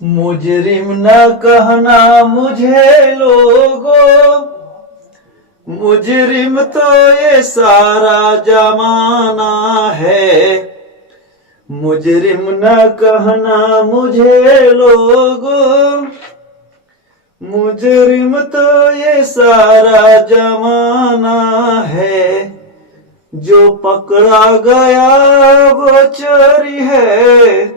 मुजरिम न कहना मुझे लोगों, मुजरिम तो ये सारा जमाना है। मुजरिम न कहना मुझे लोगों, मुजरिम तो ये सारा जमाना है। जो पकड़ा गया वो चोरी है,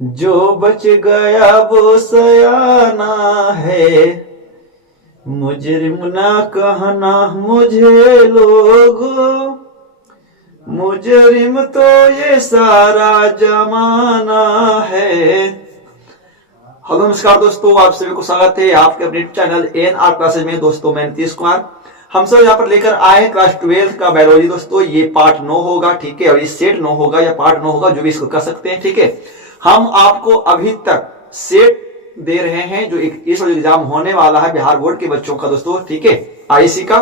जो बच गया वो सयाना है। मुजरिम ना कहना मुझे लोगों, मुजरिम तो ये सारा जमाना है। हेलो नमस्कार दोस्तों, आप सभी को स्वागत है आपके अपने चैनल एनआर क्लासेज में। दोस्तों मैं नीतीश कुमार, हम सब यहाँ पर लेकर आए क्लास 12 का बायोलॉजी। दोस्तों ये पार्ट 9 होगा, ठीक है, और ये सेट 9 होगा या पार्ट 9 होगा, जो भी इसको कर सकते हैं, ठीक है। हम आपको अभी तक सेट दे रहे हैं, जो इस एग्जाम होने वाला है बिहार बोर्ड के बच्चों का दोस्तों, ठीक है, आईसी का।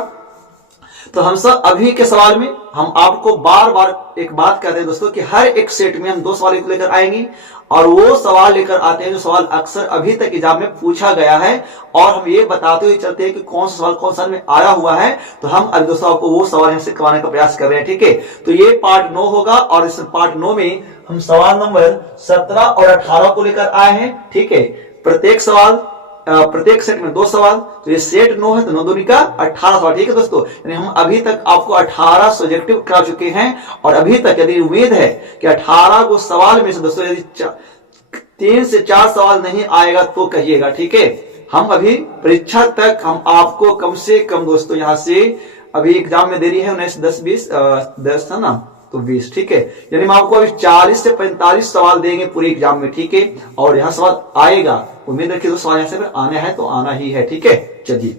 तो हम सब अभी के सवाल में हम आपको बार बार एक बात कहते हैं दोस्तों कि हर एक सेट में हम 2 सवाल लेकर आएंगे, और वो सवाल लेकर आते हैं जो सवाल अक्सर अभी तक एग्जाम में पूछा गया है, और हम ये बताते हुए चलते हैं कि कौन सा सवाल कौन सा में आया हुआ है। तो हम अब दोस्तों आपको वो सवाल यहाँ से करवाने का प्रयास कर रहे हैं, ठीक है। तो ये पार्ट 9 होगा, और इस पार्ट 9 में हम सवाल नंबर 17 और 18 को लेकर आए हैं, ठीक है। प्रत्येक सेट में 2 सवाल, तो ये सेट 9 है, तो 9 दूनी का 18 सवाल, ठीक है दोस्तों। यानी हम अभी तक आपको 18 सब्जेक्टिव करा चुके हैं, और अभी तक यदि उम्मीद है कि 18 को सवाल में से दोस्तों यदि 3 से 4 सवाल नहीं आएगा तो कहिएगा, ठीक है। हम अभी परीक्षा तक हम आपको कम से कम दोस्तों यहाँ से अभी एग्जाम में देरी है 19, 10, 20, 10 था ना, तो 20, ठीक है। यानी हम आपको अभी 40 से 45 सवाल देंगे पूरे एग्जाम में, ठीक है। और यहाँ सवाल आएगा, उम्मीद रखिए, तो सवाल यहाँ से आने हैं तो आना ही है, ठीक है। चलिए,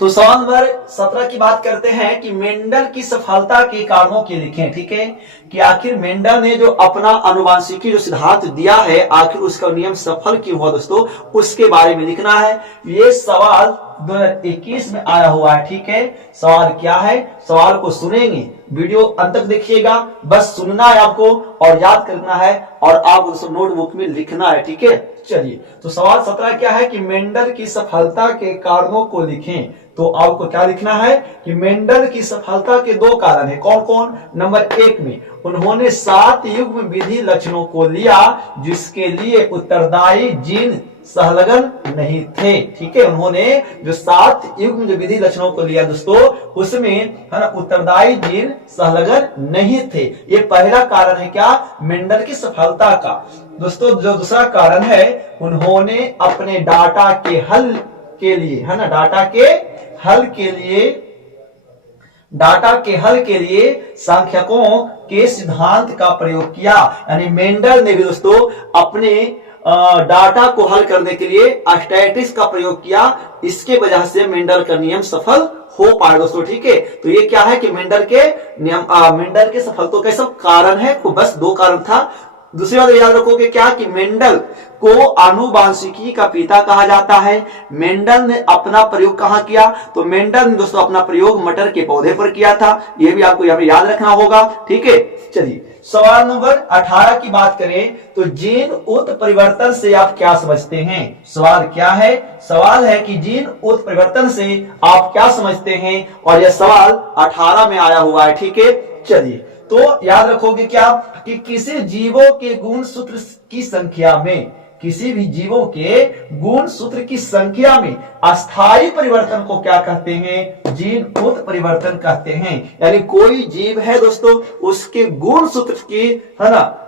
तो सवाल नंबर 17 की बात करते हैं कि मेंडल की सफलता के कारणों के लिखें, ठीक है। कि आखिर मेंडल ने जो अपना आनुवांशिकी जो सिद्धांत दिया है, आखिर उसका नियम सफल क्यों हुआ दोस्तों, उसके बारे में लिखना है। ये सवाल 2021 में आया हुआ है, ठीक है। सवाल क्या है, सवाल को सुनेंगे, वीडियो अंत तक देखिएगा, बस सुनना है आपको और याद करना है, और आप दोस्तों नोटबुक में लिखना है, ठीक है। चलिए, तो सवाल 17 क्या है कि मेंडल की सफलता के कारणों को लिखें। तो आपको क्या लिखना है कि मेंडल की सफलता के 2 कारण है। कौन कौन? नंबर 1 में उन्होंने 7 युग्म विधि लक्षणों को लिया जिसके लिए उत्तरदायी जीन सहलगन नहीं थे, ठीक है। उन्होंने जो 7 युग्म जो विधि लक्षणों को लिया दोस्तों, उसमें है ना उत्तरदायी जीन सहलगन नहीं थे। ये पहला कारण है क्या, मेंडल की सफलता का। दोस्तों जो दूसरा कारण है, उन्होंने अपने डाटा के हल के लिए, है ना, डाटा के हल के लिए सांख्यकों के सिद्धांत का प्रयोग किया। यानी मेंडल ने भी दोस्तों अपने डाटा को हल करने के लिए स्टैटिस्टिक्स का प्रयोग किया। इसके वजह से मेंडल का नियम सफल हो पाए दोस्तों, ठीक है। तो ये क्या है कि मेंडल के नियम, मेंडल के सफलता का सब कारण है, तो बस 2 कारण था। दूसरी बात याद रखोगे क्या कि मेंडल को आनुवांशिकी का पिता कहा जाता है। मेंडल ने अपना प्रयोग कहां किया, तो मेंडल ने दोस्तों अपना प्रयोग मटर के पौधे पर किया था। यह भी आपको यहाँ पे याद रखना होगा, ठीक है। चलिए, सवाल नंबर 18 की बात करें तो जीन उत्परिवर्तन से आप क्या समझते हैं। सवाल क्या है, सवाल है कि जीन उत्परिवर्तन से आप क्या समझते हैं, और यह सवाल 18 में आया हुआ है, ठीक है। चलिए, तो याद रखोगे क्या कि किसी जीवों के गुण सूत्र की संख्या में, किसी भी जीवों के गुण सूत्र की संख्या में अस्थायी परिवर्तन को क्या कहते हैं, जीन उत्परिवर्तन कहते हैं। यानी कोई जीव है दोस्तों, उसके गुण सूत्र की, है ना,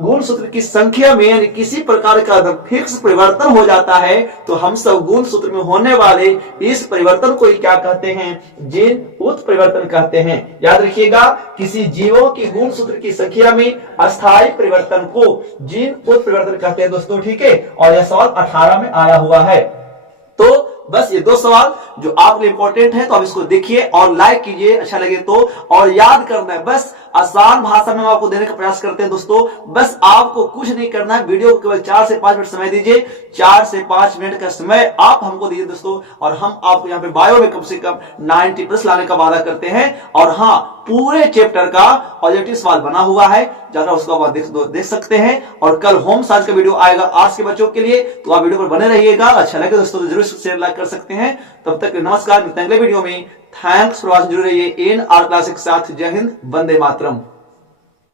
गुण सूत्र की संख्या में यानी किसी प्रकार का फिक्स परिवर्तन हो जाता है, तो हम सब गुण सूत्र में होने वाले इस परिवर्तन को ही क्या कहते हैं, जीन उत्परिवर्तन कहते हैं। याद रखिएगा, किसी जीवों के गुण सूत्र की संख्या में अस्थायी परिवर्तन को जीन उत्परिवर्तन कहते हैं दोस्तों, ठीक है। और यह सवाल 18 में आया हुआ है। तो बस ये 2 सवाल जो आपके लिए इंपॉर्टेंट है, तो आप इसको देखिए और लाइक कीजिए अच्छा लगे तो, और याद करना है बस आसान भाषा में हम आपको देने का प्रयास करते हैं दोस्तों। बस आपको कुछ नहीं करना है, वीडियो को केवल 4 से 5 मिनट समय दीजिए। 4 से 5 मिनट का समय आप हमको दीजिए दोस्तों, और हम आपको यहाँ पे बायो में कम से कम 90+ लाने का वादा करते हैं। और हाँ, पूरे चैप्टर का ऑब्जेक्टिव सवाल बना हुआ है, जाकर उसको आप देख सकते हैं। और कल होम साइंस का वीडियो आएगा आर्ट्स के बच्चों के लिए, तो आप वीडियो पर बने रहिएगा। अच्छा लगे दोस्तों तो जरूर शेयर लाइक कर सकते हैं। तब तक नमस्कार, मिलते हैं अगले वीडियो में। Thanks for watching. जुड़े रहिए ANR क्लासेस के साथ। जय हिंद, वंदे मातरम।